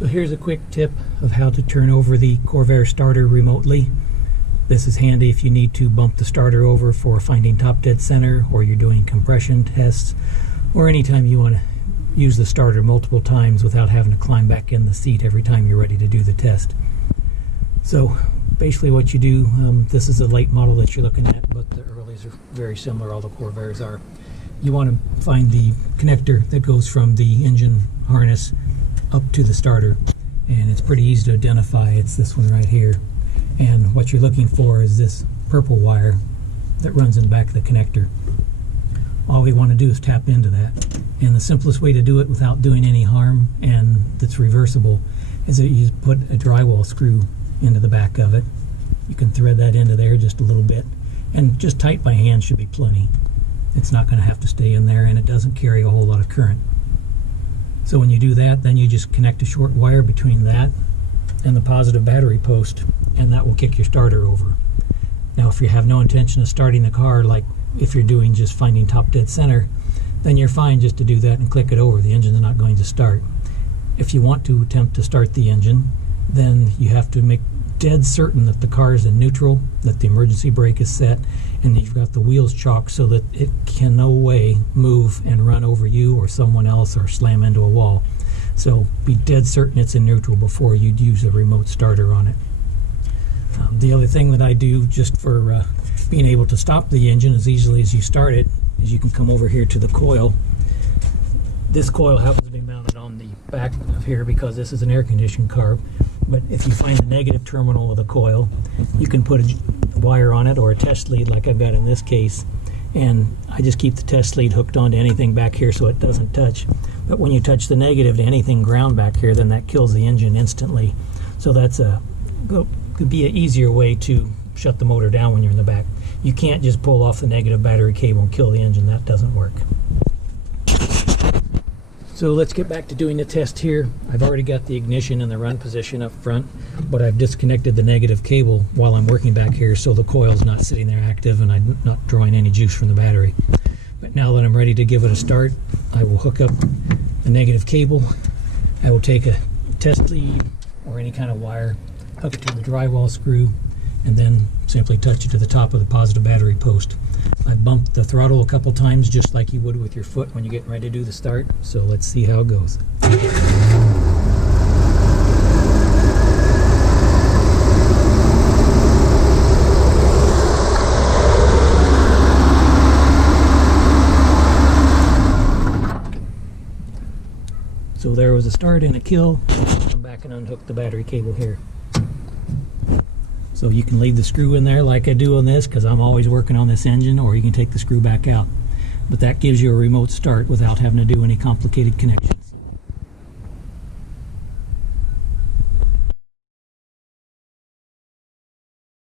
So here's a quick tip of how to turn over the Corvair starter remotely. This is handy if you need to bump the starter over for finding top dead center, or you're doing compression tests, or anytime you want to use the starter multiple times without having to climb back in the seat every time you're ready to do the test. So basically what you do, this is a late model that you're looking at, but the earlies are very similar, all the Corvairs are. You want to find the connector that goes from the engine harness up to the starter, and it's pretty easy to identify. It's this one right here, and what you're looking for is this purple wire that runs in the back of the connector. All we want to do is tap into that, and the simplest way to do it without doing any harm, and that's reversible, is that you put a drywall screw into the back of it. You can thread that into there just a little bit, and just tight by hand should be plenty. It's not going to have to stay in there, and it doesn't carry a whole lot of current. So when you do that, then you just connect a short wire between that and the positive battery post, and that will kick your starter over. Now if you have no intention of starting the car, like if you're doing just finding top dead center, then you're fine just to do that and click it over. The engine's not going to start. If you want to attempt to start the engine, then you have to make dead certain that the car is in neutral, that the emergency brake is set, and that you've got the wheels chalked so that it can no way move and run over you or someone else or slam into a wall. So be dead certain it's in neutral before you'd use a remote starter on it. The other thing that I do just for being able to stop the engine as easily as you start it is you can come over here to the coil. This coil happens to be mounted on the back of here because this is an air conditioned car, but if you find the negative terminal of the coil, you can put a wire on it or a test lead like I've got in this case, and I just keep the test lead hooked onto anything back here so it doesn't touch. But when you touch the negative to anything ground back here, then that kills the engine instantly. So that's could be an easier way to shut the motor down when you're in the back. You can't just pull off the negative battery cable and kill the engine. That doesn't work. So let's get back to doing the test here. I've already got the ignition in the run position up front, but I've disconnected the negative cable while I'm working back here so the coil's not sitting there active and I'm not drawing any juice from the battery. But now that I'm ready to give it a start, I will hook up the negative cable. I will take a test lead or any kind of wire, hook it to the drywall screw, and then simply touch it to the top of the positive battery post. I bumped the throttle a couple times just like you would with your foot when you're getting ready to do the start. So let's see how it goes. So there was a start and a kill. Come back and unhook the battery cable here. So you can leave the screw in there like I do on this because I'm always working on this engine, or you can take the screw back out. But that gives you a remote start without having to do any complicated connection.